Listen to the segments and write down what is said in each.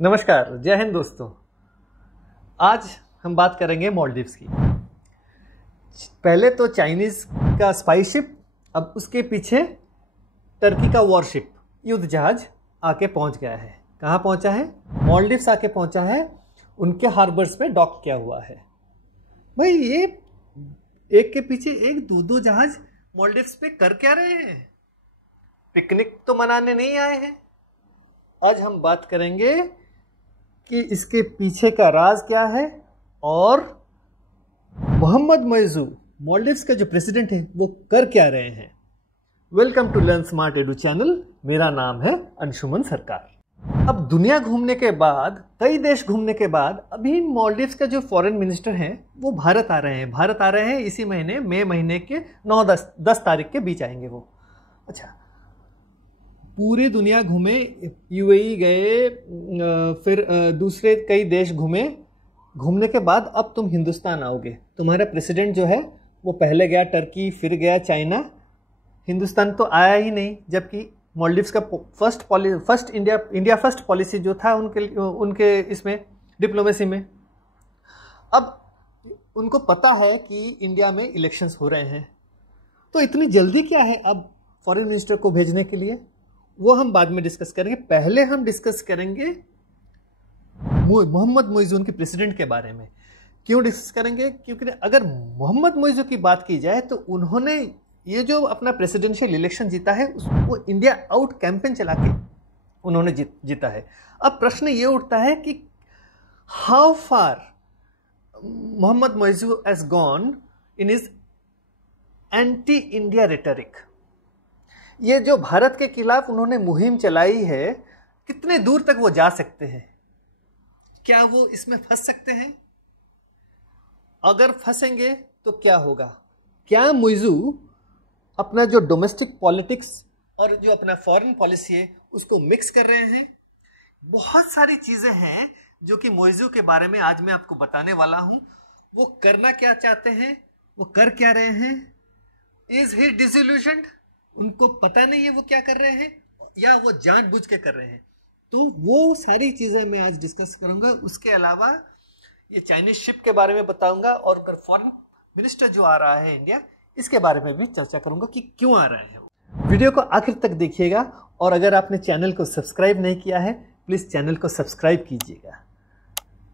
नमस्कार, जय हिंद दोस्तों। आज हम बात करेंगे मालदीव्स की। पहले तो चाइनीज का स्पाई शिप, अब उसके पीछे टर्की का वॉरशिप युद्ध जहाज आके पहुंच गया है। कहाँ पहुंचा है? मालदीव्स आके पहुंचा है। उनके हार्बर्स पे डॉक किया हुआ है। भाई ये एक के पीछे एक दो जहाज मालदीव्स पे कर क्या रहे हैं? पिकनिक तो मनाने नहीं आए हैं। आज हम बात करेंगे कि इसके पीछे का राज क्या है और मोहम्मद मोइज़ू मालदीव्स के जो प्रेसिडेंट हैं वो कर क्या रहे हैं। Welcome to learn smart edu channel. मेरा नाम है अंशुमन सरकार। अब दुनिया घूमने के बाद, कई देश घूमने के बाद, अभी मालदीव्स का जो फॉरेन मिनिस्टर हैं वो भारत आ रहे हैं इसी महीने, मई महीने के 9-10 तारीख के बीच आएंगे वो। अच्छा, पूरी दुनिया घूमे, यूएई गए, फिर दूसरे कई देश घूमने के बाद अब तुम हिंदुस्तान आओगे। तुम्हारा प्रेसिडेंट जो है वो पहले गया टर्की, फिर गया चाइना, हिंदुस्तान तो आया ही नहीं। जबकि मालदीव्स का फर्स्ट इंडिया फर्स्ट पॉलिसी जो था उनके इसमें डिप्लोमेसी में, अब उनको पता है कि इंडिया में इलेक्शंस हो रहे हैं, तो इतनी जल्दी क्या है अब फॉरेन मिनिस्टर को भेजने के लिए? वो हम बाद में डिस्कस करेंगे। पहले हम डिस्कस करेंगे मोहम्मद मोइज़ू के प्रेसिडेंट के बारे में। क्यों डिस्कस करेंगे? क्योंकि अगर मोहम्मद मोइज़ू की बात की जाए तो उन्होंने ये जो अपना प्रेसिडेंशियल इलेक्शन जीता है वो इंडिया आउट कैंपेन चला के उन्होंने जीता है। अब प्रश्न ये उठता है कि how far Mohammed Muizzu has gone in his anti India rhetoric. ये जो भारत के खिलाफ उन्होंने मुहिम चलाई है, कितने दूर तक वो जा सकते हैं? क्या वो इसमें फंस सकते हैं? अगर फंसेंगे तो क्या होगा? क्या मोइज़ू अपना जो डोमेस्टिक पॉलिटिक्स और जो अपना फॉरेन पॉलिसी है उसको मिक्स कर रहे हैं? बहुत सारी चीजें हैं जो कि मोइज़ू के बारे में आज मैं आपको बताने वाला हूं। वो करना क्या चाहते हैं, वो कर क्या रहे हैं? Is he disillusioned? उनको पता नहीं है वो क्या कर रहे हैं, या वो जानबूझ के कर रहे हैं? तो वो सारी चीजें मैं आज डिस्कस करूंगा। उसके अलावा ये चाइनीज शिप के बारे में बताऊंगा, और अगर फॉरेन मिनिस्टर जो आ रहा है इंडिया, इसके बारे में भी चर्चा करूंगा कि क्यों आ रहे हैं। वीडियो को आखिर तक देखिएगा, और अगर आपने चैनल को सब्सक्राइब नहीं किया है प्लीज चैनल को सब्सक्राइब कीजिएगा।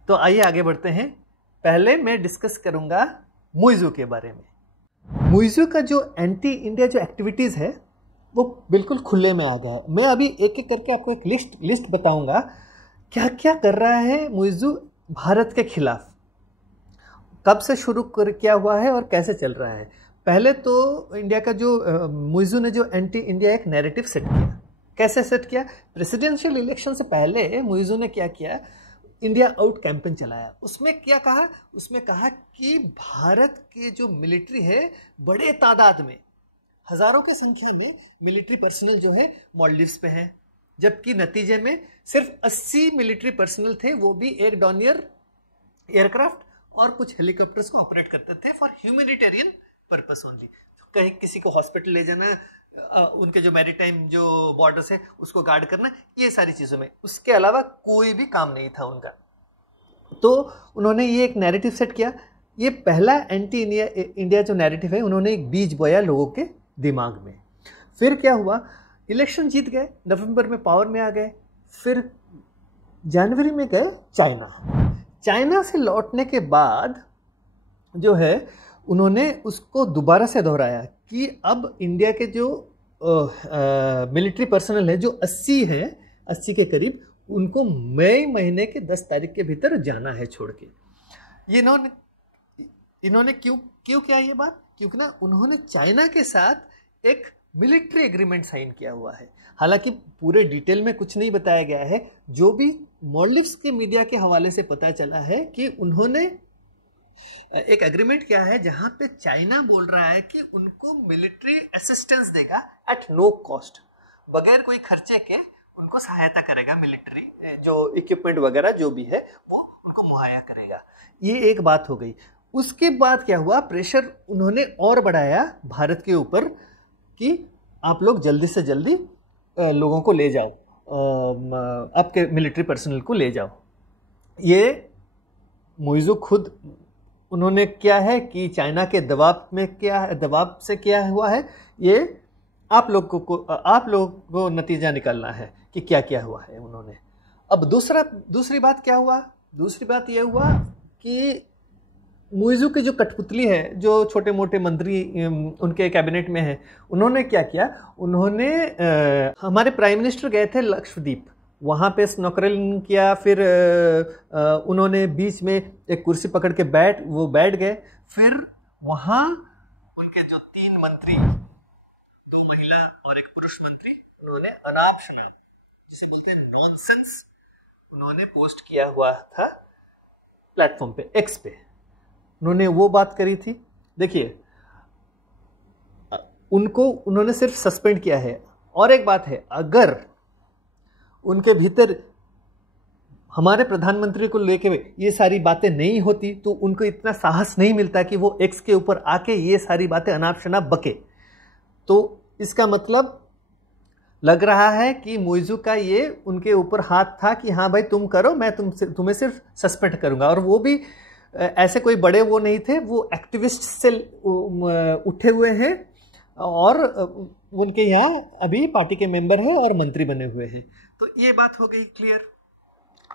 तो आइए आगे बढ़ते हैं। पहले मैं डिस्कस करूंगा मोइज़ू के बारे में। मोइज़ू का जो एंटी इंडिया जो एक्टिविटीज है वो बिल्कुल खुले में आ गया है। मैं अभी एक एक करके आपको एक लिस्ट बताऊंगा क्या क्या कर रहा है मोइज़ू भारत के खिलाफ, कब से शुरू किया हुआ है और कैसे चल रहा है। पहले तो इंडिया का जो मोइज़ू ने जो एंटी इंडिया एक नैरेटिव सेट किया। कैसे सेट किया? प्रेसिडेंशियल इलेक्शन से पहले मोइज़ू ने क्या किया, इंडिया आउट कैंपेन चलाया। उसमें क्या कहा? उसमें कहा कि भारत के जो मिलिट्री है बड़े तादाद में, हजारों की संख्या में मिलिट्री पर्सनल जो है मालदीव्स पे है, जबकि नतीजे में सिर्फ 80 मिलिट्री पर्सनल थे, वो भी एक डॉनियर एयरक्राफ्ट और कुछ हेलीकॉप्टर्स को ऑपरेट करते थे फॉर ह्यूमैनिटेरियन पर्पस ओनली। कहीं किसी को हॉस्पिटल ले जाना, उनके जो मैरीटाइम जो बॉर्डर्स है उसको गार्ड करना, ये सारी चीज़ों में, उसके अलावा कोई भी काम नहीं था उनका। तो उन्होंने ये एक नैरेटिव सेट किया। ये पहला एंटी इंडिया जो नैरेटिव है उन्होंने एक बीज बोया लोगों के दिमाग में। फिर क्या हुआ, इलेक्शन जीत गए, नवंबर में पावर में आ गए, फिर जनवरी में गए चाइना से लौटने के बाद जो है उन्होंने उसको दोबारा से दोहराया कि अब इंडिया के जो मिलिट्री पर्सनल है जो 80 के करीब, उनको मई महीने के 10 तारीख के भीतर जाना है छोड़ के। ये इन्होंने क्यों किया ये बात? क्योंकि ना उन्होंने चाइना के साथ एक मिलिट्री एग्रीमेंट साइन किया हुआ है। हालांकि पूरे डिटेल में कुछ नहीं बताया गया है। जो भी मालदीव्स के मीडिया के हवाले से पता चला है कि उन्होंने एक एग्रीमेंट किया है जहां पे चाइना बोल रहा है कि उनको मिलिट्री असिस्टेंस देगा एट नो कॉस्ट, बगैर कोई खर्चे के उनको सहायता करेगा। मिलिट्री जो इक्विपमेंट वगैरह जो भी है वो उनको मुहैया करेगा। ये एक बात हो गई। उसके बाद क्या हुआ, प्रेशर उन्होंने और बढ़ाया भारत के ऊपर कि आप लोग जल्दी से जल्दी लोगों को ले जाओ। आपके मिलिट्री पर्सनल को ले जाओ। ये मुइज़ू खुद उन्होंने क्या है कि चाइना के दबाव से क्या हुआ है, ये आप लोगों को नतीजा निकालना है कि क्या क्या हुआ है उन्होंने। अब दूसरी बात क्या हुआ? दूसरी बात ये हुआ कि मुइज़ू की जो कठपुतली है, जो छोटे मोटे मंत्री उनके कैबिनेट में है, उन्होंने क्या किया, उन्होंने हमारे प्राइम मिनिस्टर गए थे लक्षद्वीप, वहाँ पे स्नॉर्कलिंग किया, फिर उन्होंने बीच में एक कुर्सी पकड़ के बैठ गए। फिर वहाँ उनके जो 3 मंत्री, 2 महिला और 1 पुरुष मंत्री, उन्होंने अनाप शनाप, जिसे बोलते हैं नॉनसेंस, उन्होंने पोस्ट किया हुआ था प्लेटफॉर्म पे, एक्स पे। उन्होंने वो बात करी थी। देखिए, उन्होंने सिर्फ सस्पेंड किया है। और एक बात है, अगर उनके भीतर हमारे प्रधानमंत्री को लेके ये सारी बातें नहीं होती तो उनको इतना साहस नहीं मिलता कि वो एक्स के ऊपर आके ये सारी बातें अनाप शनाप बके। तो इसका मतलब लग रहा है कि मुइज़ू का ये उनके ऊपर हाथ था कि हाँ भाई तुम करो, मैं तुम्हें सिर्फ सस्पेंड करूंगा। और वो भी ऐसे कोई बड़े वो नहीं थे, वो एक्टिविस्ट से उठे हुए हैं और उनके यहाँ अभी पार्टी के मेंबर हैं और मंत्री बने हुए हैं। तो ये बात हो गई क्लियर।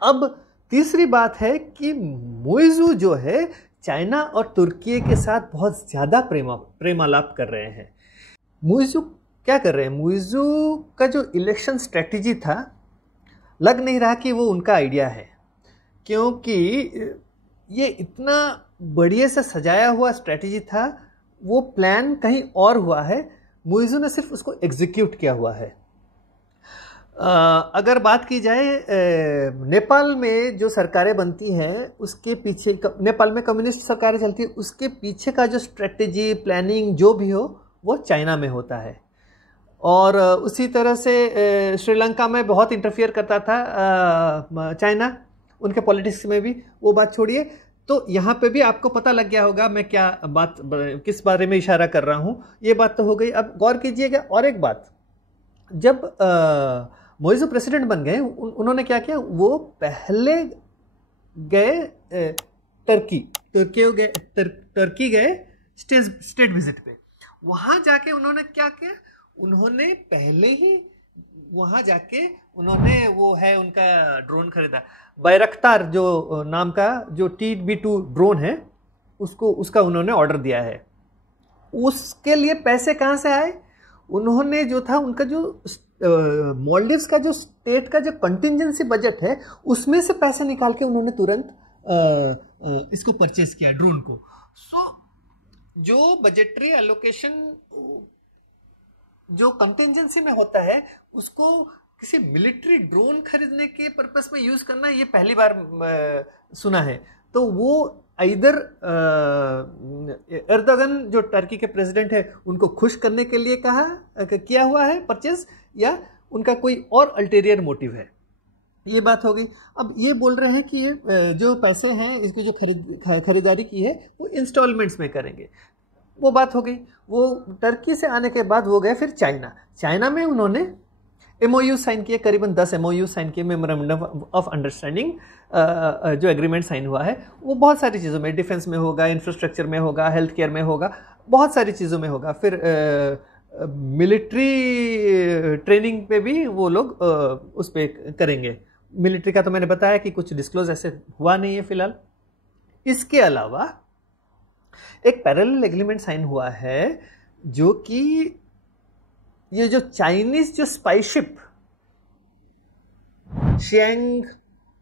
अब तीसरी बात है कि मुइज़ू जो है चाइना और तुर्की के साथ बहुत ज़्यादा प्रेमालाप कर रहे हैं। मुइज़ू क्या कर रहे हैं? मुइज़ू का जो इलेक्शन स्ट्रेटजी था, लग नहीं रहा कि वो उनका आइडिया है, क्योंकि ये इतना बढ़िया से सजाया हुआ स्ट्रेटजी था, वो प्लान कहीं और हुआ है, मुइज़ू ने सिर्फ उसको एग्जीक्यूट किया हुआ है। अगर बात की जाए नेपाल में जो सरकारें बनती हैं उसके पीछे, नेपाल में कम्युनिस्ट सरकारें चलती है, उसके पीछे का जो स्ट्रेटजी प्लानिंग जो भी हो वो चाइना में होता है। और उसी तरह से श्रीलंका में बहुत इंटरफियर करता था चाइना, उनके पॉलिटिक्स में भी, वो बात छोड़िए। तो यहाँ पे भी आपको पता लग गया होगा मैं किस बारे में इशारा कर रहा हूँ। ये बात तो हो गई। अब गौर कीजिएगा और एक बात, जब मुइज़ू प्रेसिडेंट बन गए, उन्होंने क्या किया, वो पहले गए टर्की गए स्टेट विजिट पे। वहाँ जाके उन्होंने क्या किया, उन्होंने पहले ही वहाँ जाके उन्होंने वो है उनका ड्रोन खरीदा, बैरक्तार जो नाम का जो TB2 ड्रोन है, उसका उन्होंने ऑर्डर दिया है। उसके लिए पैसे कहाँ से आए? उन्होंने जो था उनका जो मालदीव्स का जो स्टेट का जो कंटिजेंसी बजट है, उसमें से पैसे निकाल के उन्होंने तुरंत इसको परचेज किया, ड्रोन को। जो बजटरी एलोकेशन जो कंटिजेंसी में होता है, उसको किसी मिलिट्री ड्रोन खरीदने के पर्पस में यूज करना, ये पहली बार सुना है। तो वो इधर एर्दोगन जो टर्की के प्रेसिडेंट है, उनको खुश करने के लिए किया हुआ है परचेज, या उनका कोई और अल्टीरियर मोटिव है, ये बात हो गई। अब ये बोल रहे हैं कि ये जो पैसे हैं, इसकी जो खरीदारी की है वो इंस्टॉलमेंट्स में करेंगे, वो बात हो गई। वो टर्की से आने के बाद वो गए फिर चाइना में उन्होंने MOU साइन किए, करीबन 10 MOU साइन किए, मेमोरेंडम ऑफ अंडरस्टैंडिंग जो एग्रीमेंट साइन हुआ है, वो बहुत सारी चीज़ों में, डिफेंस में होगा, इंफ्रास्ट्रक्चर में होगा, हेल्थ केयर में होगा, बहुत सारी चीज़ों में होगा। फिर मिलिट्री ट्रेनिंग पे भी वो लोग उस पर करेंगे। मिलिट्री का तो मैंने बताया कि कुछ डिस्क्लोज ऐसे हुआ नहीं है फिलहाल। इसके अलावा एक पैरेलल एग्रीमेंट साइन हुआ है, जो कि ये जो चाइनीज जो स्पाईशिप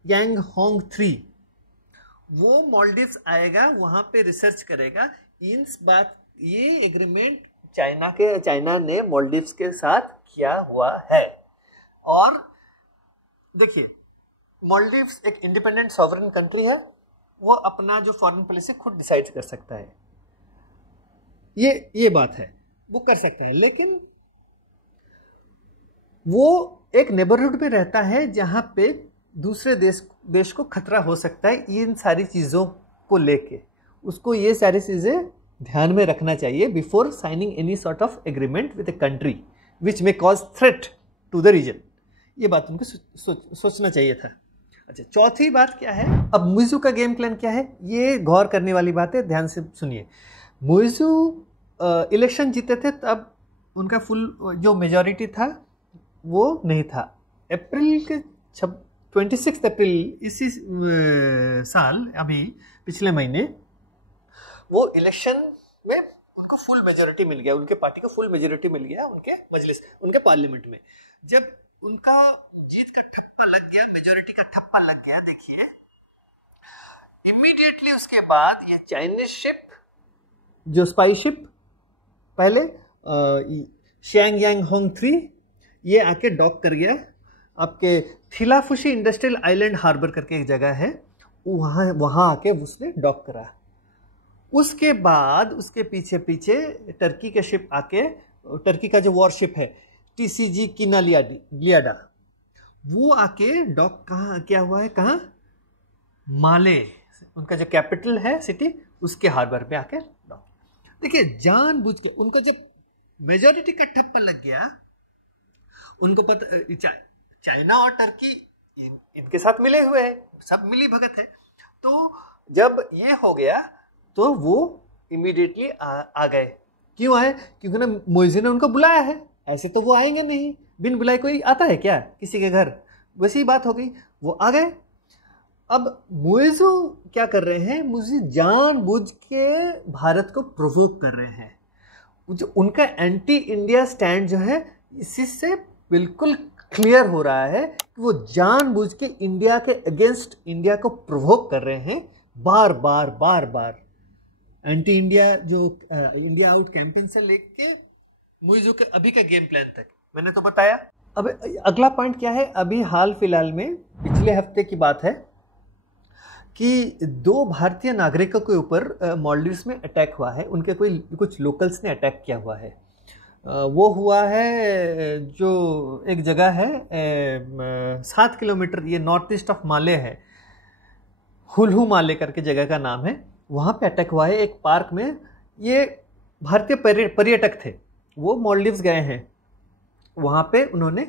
यांग होंग 3, वो मालदीव्स आएगा, वहां पे रिसर्च करेगा। ये एग्रीमेंट चाइना ने मालदीव्स के साथ किया हुआ है। और देखिए, मालदीव्स एक इंडिपेंडेंट सॉवरेन कंट्री है, वो अपना जो फॉरेन पॉलिसी खुद डिसाइड कर सकता है, ये बात है, वो कर सकता है। लेकिन वो एक नेबरहुड में रहता है जहां पे दूसरे देश को खतरा हो सकता है। इन सारी चीज़ों को लेके उसको ये सारी चीज़ें ध्यान में रखना चाहिए before signing any sort of agreement with a country which may cause threat to the region. ये बात उनको सोचना चाहिए था। अच्छा, चौथी बात क्या है, अब मुइज़ू का गेम प्लान क्या है, ये गौर करने वाली बात है, ध्यान से सुनिए। मुइज़ू इलेक्शन जीते थे तब उनका फुल जो मेजॉरिटी था वो नहीं था। अप्रैल के 26 अप्रैल इसी साल, अभी पिछले महीने, वो इलेक्शन में उनको फुल मेजॉरिटी मिल गया, उनके पार्टी को फुल मेजॉरिटी मिल गया उनके मजलिस, उनके पार्लियामेंट में। जब उनका जीत का ठप्पा लग गया, मेजॉरिटी का ठप्पा लग गया, देखिए इमीडिएटली उसके बाद ये चाइनीज शिप, जो स्पाई शिप, पहले शियांग यांग होंग 3, ये आके डॉक कर गया आपके थिलाफुशी इंडस्ट्रियल आइलैंड हार्बर करके एक जगह है, वहाँ आके उसने डॉक करा। उसके बाद उसके पीछे पीछे टर्की के शिप आके, टर्की का जो वॉरशिप है TCG किनालियाडा, वो आके डॉक कहाँ क्या हुआ है, कहाँ, माले, उनका जो कैपिटल है सिटी, उसके हार्बर पे आके डॉक। देखिए जानबूझ के उनको जब मेजॉरिटी का ठप्पा लग गया, उनको पता चाइना और टर्की इनके साथ मिले हुए हैं, सब मिली भगत है, तो जब ये हो गया तो वो इमीडिएटली आ गए। क्यों आए? क्योंकि ना मुइज़ू ने उनको बुलाया है, ऐसे तो वो आएंगे नहीं, बिन बुलाए कोई आता है क्या किसी के घर, वैसी बात हो गई, वो आ गए। अब मुइज़ू क्या कर रहे हैं, मुइज़ू जानबूझ के भारत को प्रोवोक कर रहे हैं। जो उनका एंटी इंडिया स्टैंड जो है, इसी से बिल्कुल क्लियर हो रहा है कि वो जानबूझ के इंडिया के अगेंस्ट इंडिया को प्रोवोक कर रहे हैं, बार बार एंटी इंडिया, जो इंडिया आउट कैंपेन से लेके मुइज़ू के अभी का गेम प्लान तक मैंने तो बताया। अब अगला पॉइंट क्या है, अभी हाल फिलहाल में पिछले हफ्ते की बात है कि 2 भारतीय नागरिकों के ऊपर मालदीव्स में अटैक हुआ है, उनके कुछ लोकल्स ने अटैक किया हुआ है। वो हुआ है जो एक जगह है 7 किलोमीटर, ये नॉर्थ ईस्ट ऑफ माले है, हुलहू माले करके जगह का नाम है, वहाँ पे अटैक हुआ है एक पार्क में। ये भारतीय पर्यटक थे, वो मालदीव्स गए हैं, वहाँ पे उन्होंने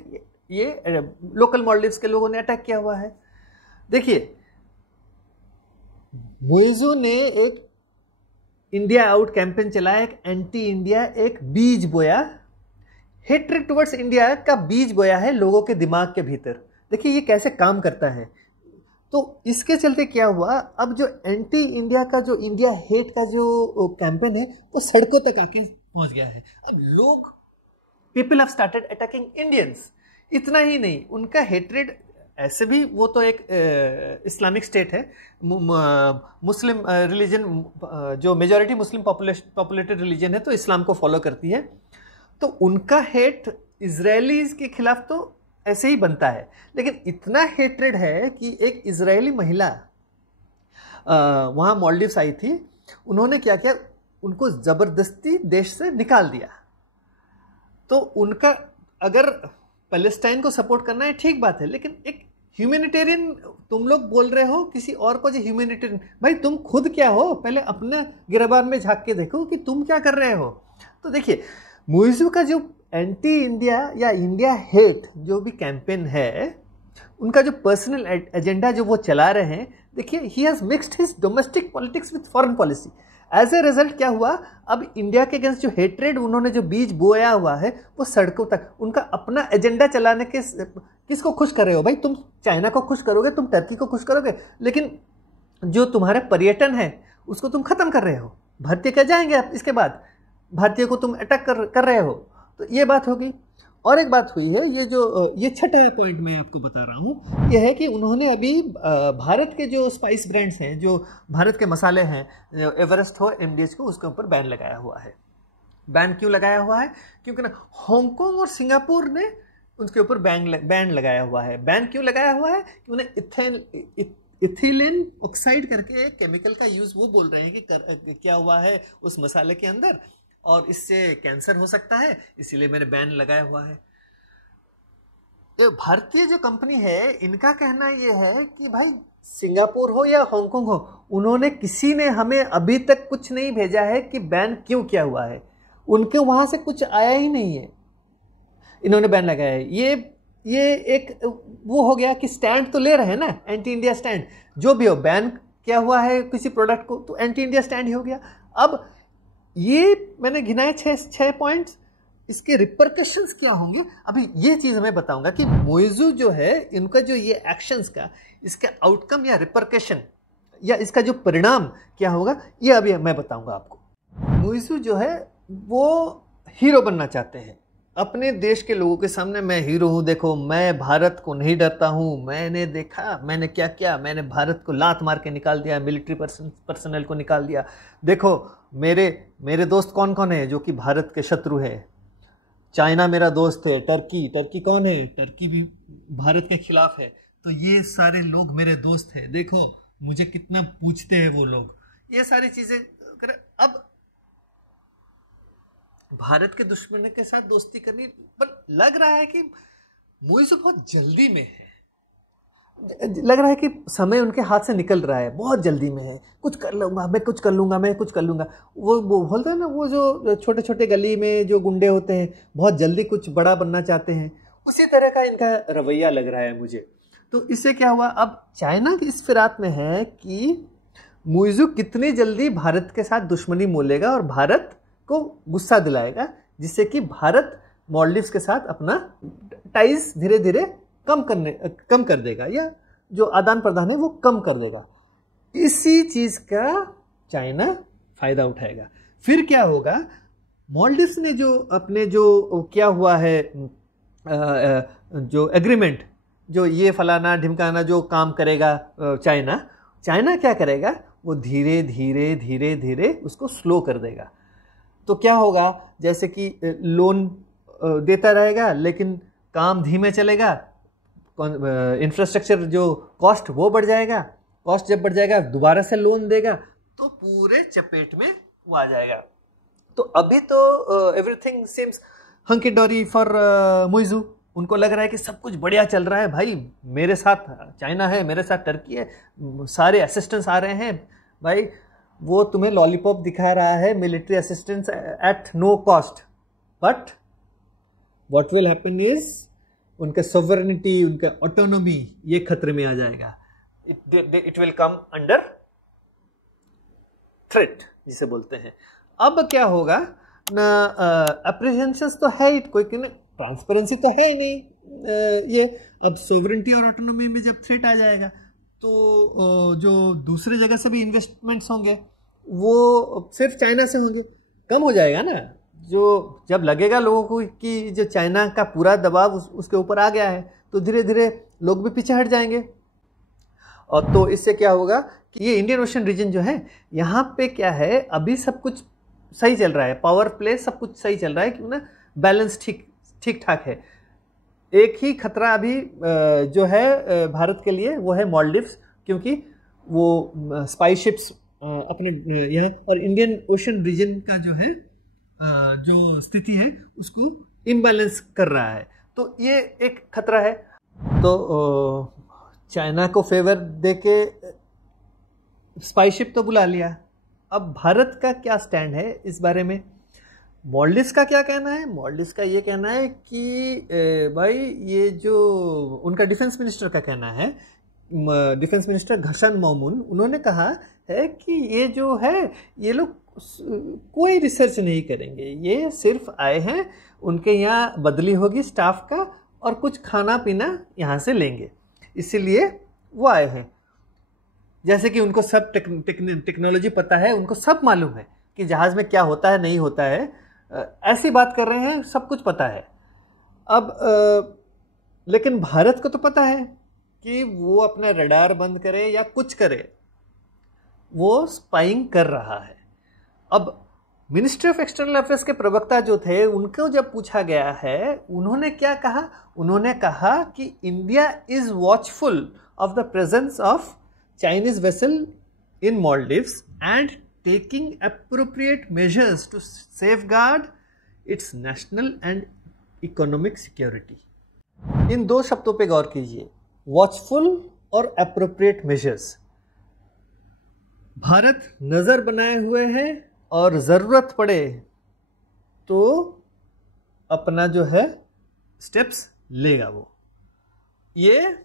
ये लोकल मालदीव्स के लोगों ने अटैक किया हुआ है। देखिए मुइज़ू ने एक इंडिया आउट कैंपेन चलाया, एक एंटी इंडिया, एक बीज बोया, हेट्रेड टुवर्ड्स इंडिया का बीज बोया है लोगों के दिमाग के भीतर। देखिए ये कैसे काम करता है। तो इसके चलते क्या हुआ, अब जो एंटी इंडिया का, जो इंडिया हेट का जो कैंपेन है, वो सड़कों तक आके पहुंच गया है। अब लोग, people have started attacking Indians. इतना ही नहीं, उनका हेट्रेड ऐसे भी, वो तो एक इस्लामिक स्टेट है, मुस्लिम रिलीजन, जो मेजॉरिटी मुस्लिम पॉपुलेटेड रिलीजन है, तो इस्लाम को फॉलो करती है, तो उनका हेट इजरायलीज के खिलाफ तो ऐसे ही बनता है। लेकिन इतना हेट्रेड है कि एक इजरायली महिला वहाँ मालदीव्स आई थी, उन्होंने क्या किया, उनको ज़बरदस्ती देश से निकाल दिया। तो उनका, अगर पैलेस्टाइन को सपोर्ट करना है ठीक बात है, लेकिन एक ह्यूमैनिटेरियन, तुम लोग बोल रहे हो किसी और को जो ह्यूमैनिटेरियन, भाई तुम खुद क्या हो, पहले अपना गिरबान में झांक के देखो कि तुम क्या कर रहे हो। तो देखिए मुइज़ू का जो एंटी इंडिया या इंडिया हेट जो भी कैंपेन है, उनका जो पर्सनल एजेंडा जो वो चला रहे हैं, देखिए he has mixed his domestic politics with foreign policy. As a result क्या हुआ, अब इंडिया के अगेंस्ट जो हेट्रेड उन्होंने जो बीज बोया हुआ है, वो सड़कों तक, उनका अपना एजेंडा चलाने के, किसको खुश कर रहे हो भाई, तुम चाइना को खुश करोगे, तुम टर्की को खुश करोगे, लेकिन जो तुम्हारे पर्यटन है उसको तुम खत्म कर रहे हो। भारतीय क्या जाएंगे आप, इसके बाद भारतीय को तुम अटैक कर रहे हो। तो ये बात होगी। और एक बात हुई है, ये छठा पॉइंट मैं आपको बता रहा हूँ, ये है कि उन्होंने अभी भारत के जो स्पाइस ब्रांड्स हैं, जो भारत के मसाले हैं, एवरेस्ट हो, MDH को, उसके ऊपर बैन लगाया हुआ है। बैन क्यों लगाया हुआ है? क्योंकि ना हांगकांग और सिंगापुर ने उसके ऊपर बैन लगाया हुआ है। बैन क्यों लगाया हुआ है? कि उन्हें इथिलीन ऑक्साइड करके केमिकल का यूज़, वो बोल रहे हैं कि क्या हुआ है उस मसाले के अंदर, और इससे कैंसर हो सकता है, इसीलिए मैंने बैन लगाया हुआ है। तो भारतीय जो कंपनी है, इनका कहना ये है कि भाई सिंगापुर हो या हांगकांग हो, उन्होंने, किसी ने हमें अभी तक कुछ नहीं भेजा है कि बैन क्यों किया हुआ है, उनके वहाँ से कुछ आया ही नहीं है, इन्होंने बैन लगाया है। ये ये एक वो हो गया कि स्टैंड तो ले रहे हैं ना, एंटी इंडिया स्टैंड, जो भी हो, बैन क्या हुआ है किसी प्रोडक्ट को तो एंटी इंडिया स्टैंड ही हो गया। अब ये मैंने गिनाए छह पॉइंट्स, इसके रिपरकशंस क्या होंगे अभी ये चीज मैं बताऊंगा कि मोइजू जो है, इनका जो ये एक्शंस का, इसका आउटकम या रिपरकशन या इसका जो परिणाम क्या होगा, ये अभी मैं बताऊंगा आपको। मोइजू जो है वो हीरो बनना चाहते हैं अपने देश के लोगों के सामने। मैं हीरो हूं, देखो मैं भारत को नहीं डरता हूं, मैंने देखा मैंने क्या किया, मैंने भारत को लात मार के निकाल दिया, मिलिट्री पर्सनल को निकाल दिया, देखो मेरे दोस्त कौन कौन है जो कि भारत के शत्रु है। चाइना मेरा दोस्त है, टर्की कौन है, टर्की भी भारत के खिलाफ है, तो ये सारे लोग मेरे दोस्त हैं, देखो मुझे कितना पूछते हैं वो लोग, ये सारी चीजें करें। अब भारत के दुश्मन के साथ दोस्ती करनी, पर लग रहा है कि मोइजू बहुत जल्दी में है, लग रहा है कि समय उनके हाथ से निकल रहा है, बहुत जल्दी में है, कुछ कर लूंगा मैं, कुछ कर लूंगा मैं, कुछ कर लूंगा। वो बोलते हैं ना, वो जो छोटे छोटे गली में जो गुंडे होते हैं, बहुत जल्दी कुछ बड़ा बनना चाहते हैं, उसी तरह का इनका रवैया लग रहा है मुझे। तो इससे क्या हुआ, अब चाइना इस फिराक में है कि मोइजू कितनी जल्दी भारत के साथ दुश्मनी मोलेगा और भारत को गुस्सा दिलाएगा, जिससे कि भारत मालदीव्स के साथ अपना टाइज धीरे धीरे कम कर देगा, या जो आदान प्रदान है वो कम कर देगा। इसी चीज का चाइना फायदा उठाएगा। फिर क्या होगा, मालदीव्स ने जो अपने जो क्या हुआ है जो एग्रीमेंट, जो ये फलाना ढिमकाना जो काम करेगा चाइना क्या करेगा, वो धीरे धीरे धीरे धीरे उसको स्लो कर देगा। तो क्या होगा, जैसे कि लोन देता रहेगा लेकिन काम धीमे चलेगा, इंफ्रास्ट्रक्चर जो कॉस्ट वो बढ़ जाएगा, कॉस्ट जब बढ़ जाएगा दोबारा से लोन देगा, तो पूरे चपेट में वो आ जाएगा। तो अभी तो एवरीथिंग सीम्स हंकी डोरी फॉर मोइजू, उनको लग रहा है कि सब कुछ बढ़िया चल रहा है भाई, मेरे साथ चाइना है, मेरे साथ टर्की है, सारे असिस्टेंस आ रहे हैं भाई, वो तुम्हें लॉलीपॉप दिखा रहा है, military assistance at no cost, but what will happen is उनका सॉवरेनिटी, उनका ऑटोनॉमी ये खतरे में आ जाएगा, it will come under threat जिसे बोलते हैं। अब क्या होगा ना, अप्रीहेंशंस तो है ही, कोई ट्रांसपेरेंसी तो है ही नहीं, ये अब सॉवरेनिटी और ऑटोनॉमी में जब थ्रेट आ जाएगा तो जो दूसरे जगह से भी इन्वेस्टमेंट्स होंगे वो सिर्फ चाइना से होंगे, कम हो जाएगा ना। जो जब लगेगा लोगों को कि जो चाइना का पूरा दबाव उसके ऊपर आ गया है, तो धीरे धीरे लोग भी पीछे हट जाएंगे। और तो इससे क्या होगा कि ये इंडियन ओशन रीजन जो है, यहाँ पे क्या है, अभी सब कुछ सही चल रहा है, पावर प्ले सब कुछ सही चल रहा है, क्यों ना, बैलेंस ठीक ठाक है। एक ही खतरा अभी जो है भारत के लिए वो है मालदीव्स, क्योंकि वो स्पाई शिप्स अपने यहाँ, और इंडियन ओशन रीजन का जो है जो स्थिति है उसको इम्बैलेंस कर रहा है, तो ये एक खतरा है। तो चाइना को फेवर देके स्पाई शिप तो बुला लिया, अब भारत का क्या स्टैंड है इस बारे में, मालदीव्स का क्या कहना है? मालदीव्स का ये कहना है कि भाई ये जो उनका डिफेंस मिनिस्टर का कहना है, डिफेंस मिनिस्टर घसन मौमून, उन्होंने कहा है कि ये जो है ये लोग कोई रिसर्च नहीं करेंगे, ये सिर्फ आए हैं, उनके यहाँ बदली होगी स्टाफ का और कुछ खाना पीना यहाँ से लेंगे, इसीलिए वो आए हैं। जैसे कि उनको सब टेक्नोलॉजी पता है, उनको सब मालूम है कि जहाज में क्या होता है नहीं होता है, ऐसी बात कर रहे हैं, सब कुछ पता है। अब लेकिन भारत को तो पता है कि वो अपना रडार बंद करे या कुछ करे, वो स्पाइंग कर रहा है। अब मिनिस्ट्री ऑफ एक्सटर्नल अफेयर्स के प्रवक्ता जो थे, उनको जब पूछा गया है, उन्होंने क्या कहा, उन्होंने कहा कि India is watchful of the presence of Chinese vessel in Maldives and taking appropriate measures to safeguard its national and economic security। इन दो शब्दों पे गौर कीजिए, वॉचफुल और appropriate measures। भारत नजर बनाए हुए है और जरूरत पड़े तो अपना जो है स्टेप्स लेगा वो। ये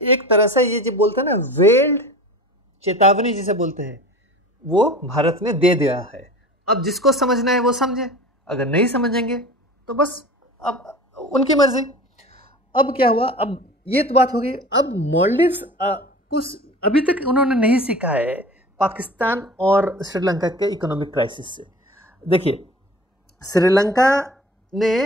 एक तरह से ये जो बोलते हैं ना वेल्ड चेतावनी जिसे बोलते हैं, वो भारत ने दे दिया है। अब जिसको समझना है वो समझे, अगर नहीं समझेंगे तो बस अब उनकी मर्जी। अब क्या हुआ, अब ये तो बात हो गई। अब मालदीव्स कुछ अभी तक उन्होंने नहीं सीखा है पाकिस्तान और श्रीलंका के इकोनॉमिक क्राइसिस से। देखिए, श्रीलंका ने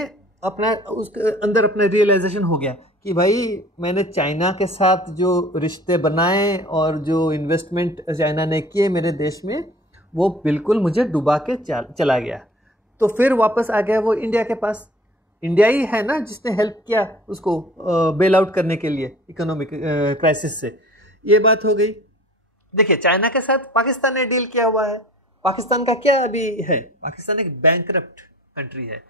अपना उसके अंदर अपना रियलाइजेशन हो गया कि भाई मैंने चाइना के साथ जो रिश्ते बनाए और जो इन्वेस्टमेंट चाइना ने किए मेरे देश में, वो बिल्कुल मुझे डुबा के चला गया। तो फिर वापस आ गया वो इंडिया के पास। इंडिया ही है ना जिसने हेल्प किया उसको बेल आउट करने के लिए इकोनॉमिक क्राइसिस से। ये बात हो गई। देखिए, चाइना के साथ पाकिस्तान ने डील किया हुआ है। पाकिस्तान का क्या अभी है, पाकिस्तान एक बैंकरप्ट कंट्री है।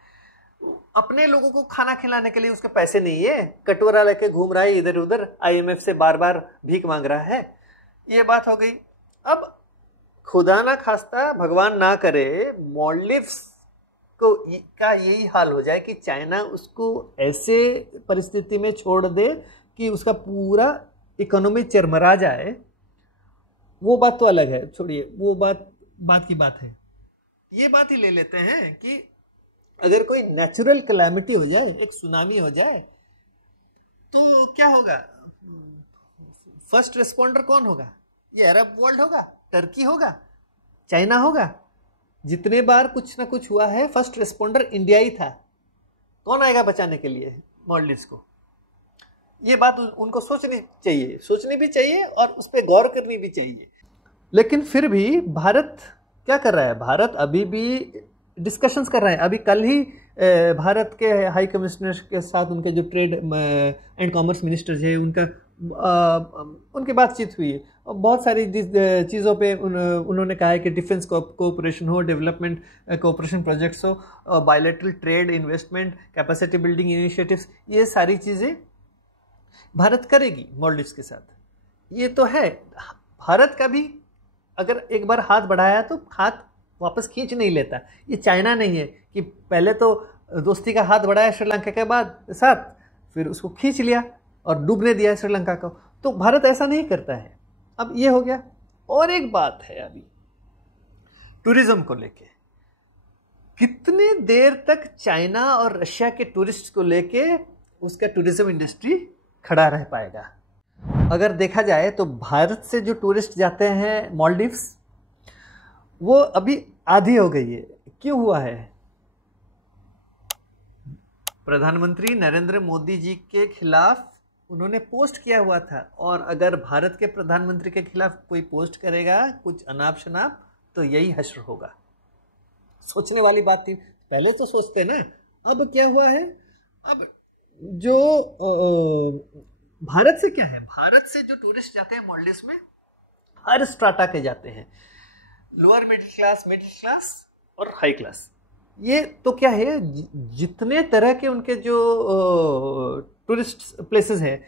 अपने लोगों को खाना खिलाने के लिए उसके पैसे नहीं है, कटोरा लेके घूम रहा है इधर उधर, IMF से बार बार भीख मांग रहा है। ये बात हो गई। अब खुदा ना खास्ता, भगवान ना करे, मालदीव्स को का यही हाल हो जाए कि चाइना उसको ऐसे परिस्थिति में छोड़ दे कि उसका पूरा इकोनॉमी चरमरा जाए, वो बात तो अलग है, छोड़िए वो बात की बात है। ये बात ही ले लेते हैं कि अगर कोई नेचुरल कैलामिटी हो जाए, एक सुनामी हो जाए, तो क्या होगा? फर्स्ट रिस्पॉन्डर कौन होगा? ये अरब वर्ल्ड होगा, टर्की होगा, चाइना होगा। जितने बार कुछ ना कुछ हुआ है, फर्स्ट रिस्पॉन्डर इंडिया ही था। कौन आएगा बचाने के लिए मालदीव्स को? ये बात उनको सोचनी भी चाहिए और उस पर गौर करनी भी चाहिए। लेकिन फिर भी भारत क्या कर रहा है? भारत अभी भी डिस्कशंस कर रहा है। अभी कल ही भारत के हाई कमिश्नर के साथ उनके जो ट्रेड एंड कॉमर्स मिनिस्टर है उनकी बातचीत हुई है। बहुत सारी चीज़ों पे उन्होंने कहा है कि डिफेंस कोऑपरेशन हो, डेवलपमेंट कोऑपरेशन प्रोजेक्ट्स हो, bilateral trade, investment, capacity building initiatives, ये सारी चीज़ें भारत करेगी मालदीव्स के साथ। ये तो है। भारत का भी अगर एक बार हाथ बढ़ाया तो हाथ वापस खींच नहीं लेता। ये चाइना नहीं है कि पहले तो दोस्ती का हाथ बढ़ाया श्रीलंका के साथ, फिर उसको खींच लिया और डूबने दिया श्रीलंका को। तो भारत ऐसा नहीं करता है। अब ये हो गया। और एक बात है अभी टूरिज्म को लेके, कितने देर तक चाइना और रशिया के टूरिस्ट को लेके उसका टूरिज्म इंडस्ट्री खड़ा रह पाएगा? अगर देखा जाए तो भारत से जो टूरिस्ट जाते हैं मालदीव्स, वो अभी आधी हो गई है। क्यों हुआ है? प्रधानमंत्री नरेंद्र मोदी जी के खिलाफ उन्होंने पोस्ट किया हुआ था, और अगर भारत के प्रधानमंत्री के खिलाफ कोई पोस्ट करेगा कुछ अनाप शनाप, तो यही हश्र होगा। सोचने वाली बात थी। पहले तो सोचते ना। अब क्या हुआ है? अब जो भारत से क्या है, भारत से जो टूरिस्ट जाते हैं मालदीव्स में, हर स्ट्राटा के जाते हैं, लोअर मिडिल क्लास और हाई क्लास। ये तो क्या है, जितने तरह के उनके जो टूरिस्ट प्लेसेस हैं,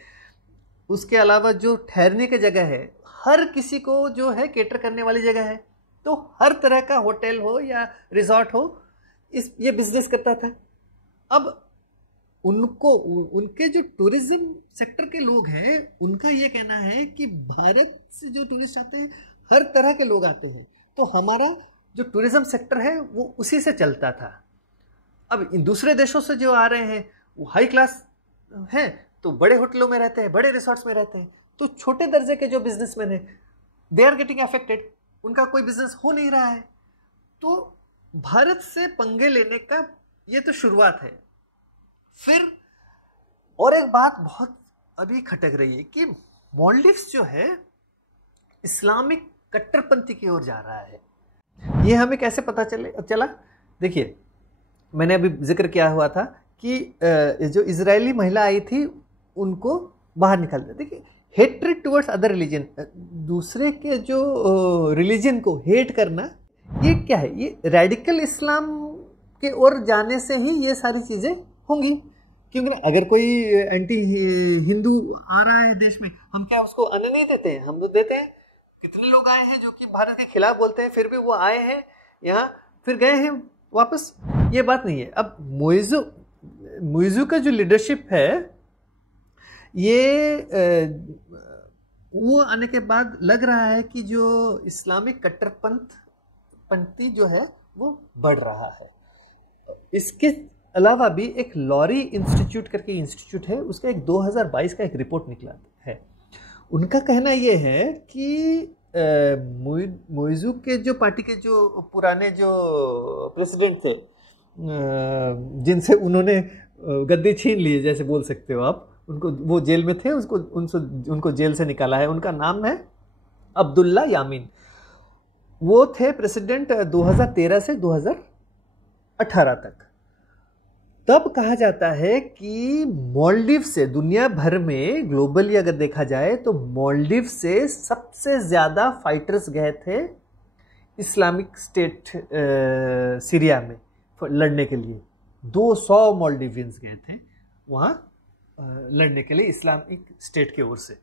उसके अलावा जो ठहरने की जगह है, हर किसी को जो है केटर करने वाली जगह है। तो हर तरह का होटल हो या रिजॉर्ट हो, ये बिजनेस करता था। अब उनके जो टूरिज्म सेक्टर के लोग हैं, उनका ये कहना है कि भारत से जो टूरिस्ट आते हैं, हर तरह के लोग आते हैं, तो हमारा जो टूरिज्म सेक्टर है वो उसी से चलता था। अब इन दूसरे देशों से जो आ रहे हैं वो हाई क्लास हैं, तो बड़े होटलों में रहते हैं, बड़े रिसोर्ट्स में रहते हैं। तो छोटे दर्जे के जो बिजनेसमैन हैं, दे आर गेटिंग अफेक्टेड, उनका कोई बिजनेस हो नहीं रहा है। तो भारत से पंगे लेने का ये तो शुरुआत है। फिर और एक बात बहुत अभी खटक रही है कि मालदीव्स जो है इस्लामिक कट्टरपंथी की ओर जा रहा है। ये हमें कैसे पता चला? देखिए, मैंने अभी जिक्र किया हुआ था कि जो इजरायली महिला आई थी उनको बाहर निकाल दिया। देखिए, हेट्रेड टुवर्ड्स अदर रिलीजन, दूसरे के जो रिलीजन को हेट करना, ये क्या है? ये रेडिकल इस्लाम के ओर जाने से ही ये सारी चीज़ें होंगी। क्योंकि अगर कोई एंटी हिंदू आ रहा है देश में, हम क्या उसको अन्न नहीं देते हैं? हम तो देते हैं। कितने लोग आए हैं जो कि भारत के खिलाफ बोलते हैं, फिर भी वो आए हैं यहाँ, फिर गए हैं वापस। ये बात नहीं है। अब मोइज़ू का जो लीडरशिप है, ये वो आने के बाद लग रहा है कि जो इस्लामिक कट्टरपंथी जो है वो बढ़ रहा है। इसके अलावा भी एक लॉरी इंस्टीट्यूट करके इंस्टीट्यूट है, उसका एक 2022 का एक रिपोर्ट निकला है। उनका कहना ये है कि मोइजू के जो पार्टी के जो पुराने जो प्रेसिडेंट थे, जिनसे उन्होंने गद्दी छीन ली जैसे बोल सकते हो आप, उनको, वो जेल में थे, उनको जेल से निकाला है। उनका नाम है अब्दुल्ला यामीन। वो थे प्रेसिडेंट 2013 से 2018 तक। तब कहा जाता है कि मालदीव से दुनिया भर में ग्लोबली अगर देखा जाए तो मालदीव से सबसे ज़्यादा फाइटर्स गए थे इस्लामिक स्टेट सीरिया में लड़ने के लिए। 200 मालदीवियंस गए थे वहाँ लड़ने के लिए इस्लामिक स्टेट की ओर से।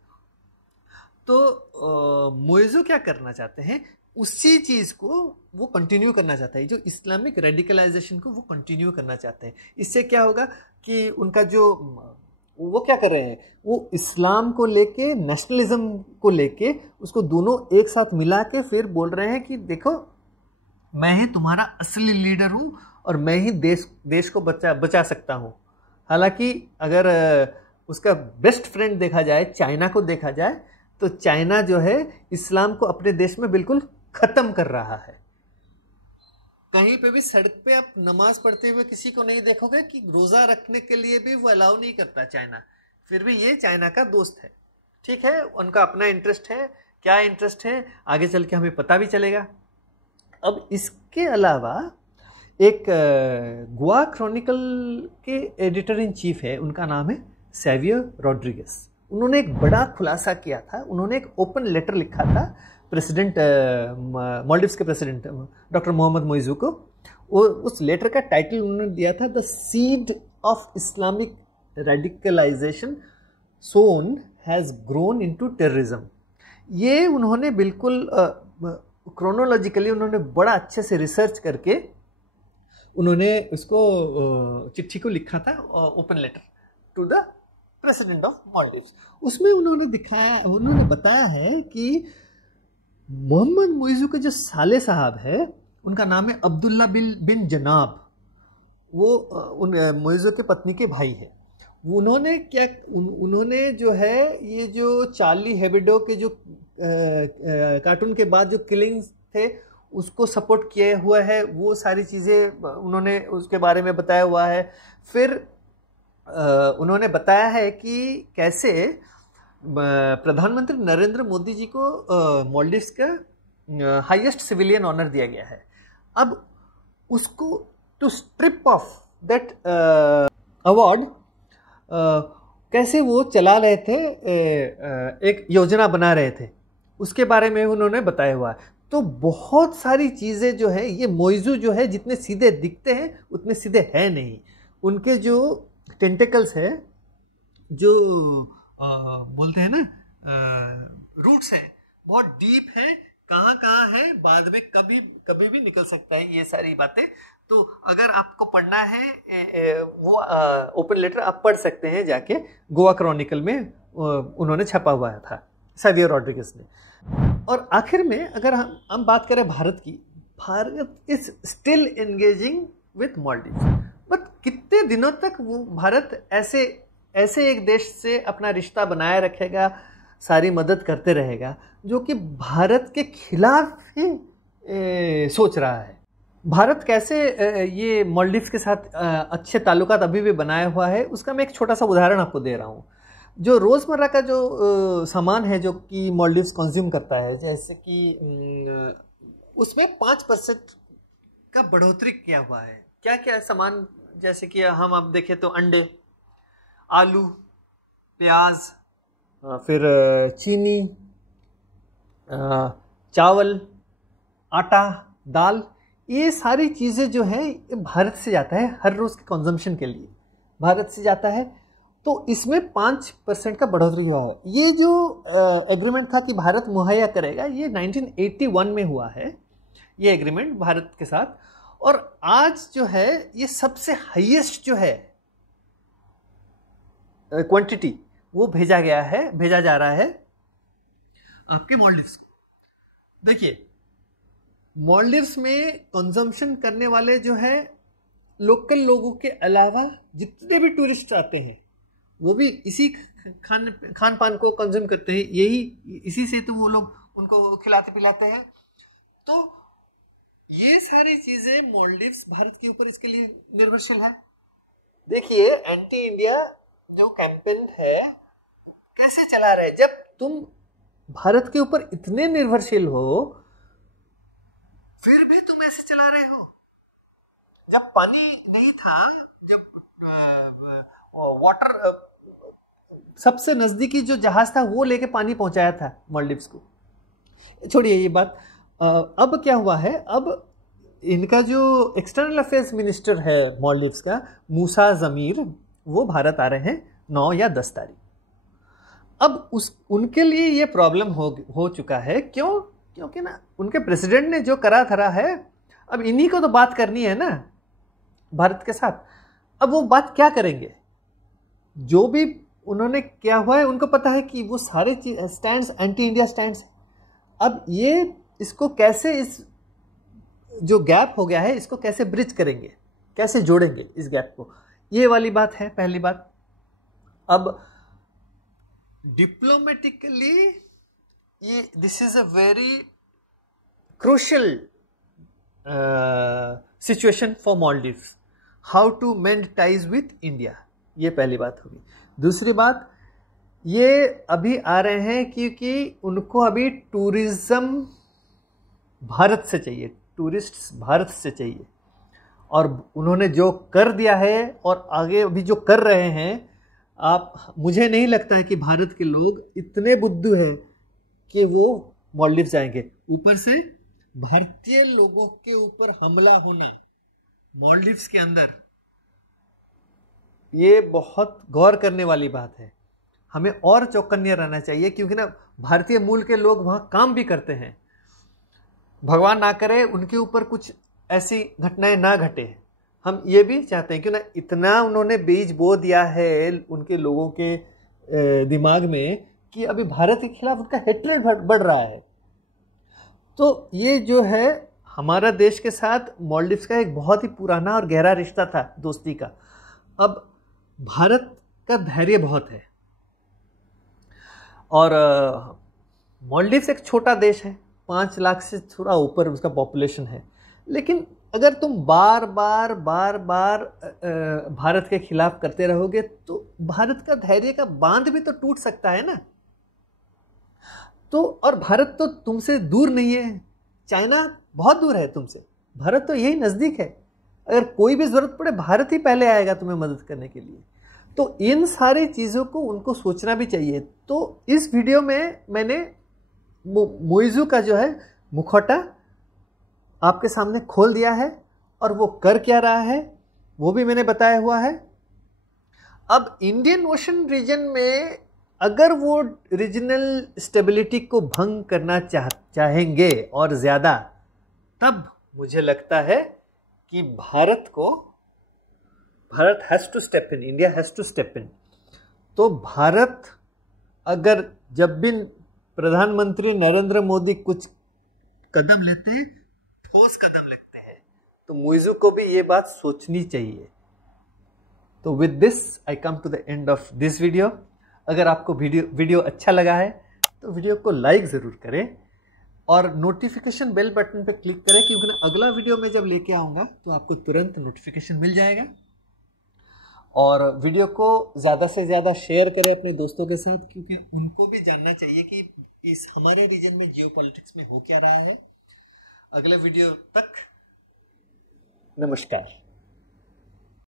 तो मोइजू क्या करना चाहते हैं, उसी चीज़ को वो कंटिन्यू करना चाहता है, जो इस्लामिक रेडिकलाइजेशन को वो कंटिन्यू करना चाहते हैं। इससे क्या होगा कि उनका जो वो क्या कर रहे हैं, वो इस्लाम को लेके, नेशनलिज्म को लेके, उसको दोनों एक साथ मिला के फिर बोल रहे हैं कि देखो मैं ही तुम्हारा असली लीडर हूँ और मैं ही देश को बचा सकता हूँ। हालांकि अगर उसका बेस्ट फ्रेंड देखा जाए, चाइना को देखा जाए, तो चाइना जो है इस्लाम को अपने देश में बिल्कुल खत्म कर रहा है। कहीं पे भी सड़क पे आप नमाज पढ़ते हुए किसी को नहीं देखोगे कि रोजा रखने के लिए भी वो अलाउ नहीं करता चाइना। फिर भी ये चाइना का दोस्त है, ठीक है, उनका अपना इंटरेस्ट है। क्या इंटरेस्ट है आगे चल के हमें पता भी चलेगा। अब इसके अलावा एक गोवा क्रॉनिकल के एडिटर इन चीफ है, उनका नाम है सेवियर रॉड्रिगेज। उन्होंने एक बड़ा खुलासा किया था। उन्होंने एक ओपन लेटर लिखा था प्रेसिडेंट मालदीव्स के प्रेसिडेंट डॉक्टर मोहम्मद मोइजू को। उस लेटर का टाइटल उन्होंने दिया था the seed of Islamic radicalization sown has grown into terrorism. ये उन्होंने बिल्कुल क्रोनोलॉजिकली उन्होंने बड़ा अच्छे से रिसर्च करके उन्होंने उसको चिट्ठी को लिखा था, open letter to the president of Maldives. उसमें उन्होंने बताया है कि मोहम्मद मोइजू के जो साले साहब है, उनका नाम है अब्दुल्ला बिन जनाब। वो मोइजू के पत्नी के भाई है। उन्होंने जो है ये जो चार्ली हेब्डो के जो कार्टून के बाद जो किलिंग्स थे उसको सपोर्ट किया हुआ है, वो सारी चीज़ें उन्होंने उसके बारे में बताया हुआ है। फिर उन्होंने बताया है कि कैसे प्रधानमंत्री नरेंद्र मोदी जी को मालदीव्स का हाईएस्ट सिविलियन ऑनर दिया गया है। अब उसको to strip of that award कैसे वो चला रहे थे, एक योजना बना रहे थे, उसके बारे में उन्होंने बताया हुआ है। तो बहुत सारी चीज़ें जो है, ये मोइजू जो है जितने सीधे दिखते हैं उतने सीधे हैं नहीं। उनके जो टेंटिकल्स है, जो बोलते हैं ना रूट्स है, बहुत डीप है। कहाँ कहाँ है बाद में कभी भी निकल सकता है ये सारी बातें। तो अगर आपको पढ़ना है वो ओपन लेटर आप पढ़ सकते हैं जाके, गोवा क्रॉनिकल में उन्होंने छपा हुआ था सेवियर रॉड्रिगेज ने। और आखिर में अगर हम बात करें भारत की, Bharat is still engaging with Maldives. But कितने दिनों तक वो भारत ऐसे एक देश से अपना रिश्ता बनाए रखेगा, सारी मदद करते रहेगा, जो कि भारत के खिलाफ ही सोच रहा है। भारत कैसे ये मालदीव्स के साथ अच्छे ताल्लुकात अभी भी बनाया हुआ है, उसका मैं एक छोटा सा उदाहरण आपको दे रहा हूँ। जो रोज़मर्रा का जो सामान है जो कि मालदीव्स कंज्यूम करता है, जैसे कि उसमें 5% का बढ़ोतरी किया हुआ है। क्या क्या सामान, जैसे कि हम अब देखें तो अंडे, आलू, प्याज, फिर चीनी, चावल, आटा, दाल, ये सारी चीज़ें जो है भारत से जाता है, हर रोज़ के कंजम्पशन के लिए भारत से जाता है। तो इसमें 5% का बढ़ोतरी हुआ है। ये जो एग्रीमेंट था कि भारत मुहैया करेगा, ये 1981 में हुआ है ये एग्रीमेंट भारत के साथ। और आज जो है ये सबसे हाईएस्ट जो है क्वांटिटी वो भेजा जा रहा है आपके मालदीव्स को। देखिए, मालदीव्स में कंजम्पशन करने वाले जो है लोकल लोगों के अलावा जितने भी टूरिस्ट आते हैं वो भी इसी खान पान को कंज्यूम करते हैं, इसी से तो वो लोग उनको खिलाते पिलाते हैं। तो ये सारी चीजें मालदीव्स भारत के ऊपर इसके लिए निर्भरशील है। देखिए, एंटी इंडिया जो कैंपेन है कैसे चला रहे। जब तुम भारत के ऊपर इतने निर्भरशील हो फिर भी तुम ऐसे चला रहे हो। जब पानी नहीं था, जब वाटर सबसे नजदीकी जो जहाज था वो लेके पानी पहुंचाया था मालदीव्स को। छोड़िए ये बात। अब क्या हुआ है, अब इनका जो एक्सटर्नल अफेयर्स मिनिस्टर है मालदीव्स का, मूसा जमीर, वो भारत आ रहे हैं 9 या 10 तारीख। अब उनके लिए ये प्रॉब्लम हो चुका है। क्योंकि ना उनके प्रेसिडेंट ने जो करा धरा है, अब इन्हीं को तो बात करनी है ना भारत के साथ। अब वो बात क्या करेंगे? जो भी उन्होंने क्या हुआ है, उनको पता है कि वो सारे स्टैंड्स एंटी इंडिया स्टैंड्स है। अब ये इसको कैसे, इस जो गैप हो गया है इसको कैसे ब्रिज करेंगे, कैसे जोड़ेंगे इस गैप को, ये वाली बात है पहली बात। अब डिप्लोमेटिकली ये this is a very crucial situation for Maldives, how to mend ties with India, ये पहली बात होगी। दूसरी बात, ये अभी आ रहे हैं क्योंकि उनको अभी टूरिज्म भारत से चाहिए, टूरिस्ट भारत से चाहिए। और उन्होंने जो कर दिया है और आगे अभी जो कर रहे हैं, मुझे नहीं लगता है कि भारत के लोग इतने बुद्धू हैं कि वो मालदीव जाएंगे। ऊपर से भारतीय लोगों के ऊपर हमला होना मालदीव्स के अंदर, ये बहुत गौर करने वाली बात है। हमें और चौकन्ने रहना चाहिए, क्योंकि ना भारतीय मूल के लोग वहां काम भी करते हैं। भगवान ना करे उनके ऊपर कुछ ऐसी घटनाएं ना घटे, हम ये भी चाहते हैं। क्यों ना इतना उन्होंने बीज बो दिया है उनके लोगों के दिमाग में कि अभी भारत के खिलाफ उनका हेट्रेड बढ़ रहा है। तो ये जो है हमारा देश के साथ मालदीव्स का एक बहुत ही पुराना और गहरा रिश्ता था, दोस्ती का। अब भारत का धैर्य बहुत है और मालदीव्स एक छोटा देश है, 5 लाख से थोड़ा ऊपर उसका पॉपुलेशन है। लेकिन अगर तुम बार बार भारत के खिलाफ करते रहोगे तो भारत का धैर्य का बांध भी तो टूट सकता है ना। तो और भारत तो तुमसे दूर नहीं है, चाइना बहुत दूर है तुमसे, भारत तो यही नज़दीक है। अगर कोई भी ज़रूरत पड़े भारत ही पहले आएगा तुम्हें मदद करने के लिए। तो इन सारी चीज़ों को उनको सोचना भी चाहिए। तो इस वीडियो में मैंने मोइज़ू का जो है मुखौटा आपके सामने खोल दिया है और वो कर क्या रहा है वो भी मैंने बताया हुआ है। अब इंडियन ओशन रीजन में अगर वो रीजनल स्टेबिलिटी को भंग करना चाहेंगे और ज़्यादा, तब मुझे लगता है कि Bharat has to step in, India has to step in. तो भारत अगर जब भी प्रधानमंत्री नरेंद्र मोदी कुछ कदम लेते हैं, ठोस कदम लेते हैं, तो मोइज़ू को भी ये बात सोचनी चाहिए। तो with this I come to the end of this video. अगर आपको वीडियो अच्छा लगा है तो वीडियो को लाइक ज़रूर करें और नोटिफिकेशन बेल बटन पे क्लिक करें, क्योंकि ना अगला वीडियो में जब लेके आऊँगा तो आपको तुरंत नोटिफिकेशन मिल जाएगा। और वीडियो को ज़्यादा से ज़्यादा शेयर करें अपने दोस्तों के साथ, क्योंकि उनको भी जानना चाहिए कि इस हमारे रीजन में जियोपॉलिटिक्स में हो क्या रहा है। अगले वीडियो तक नमस्कार।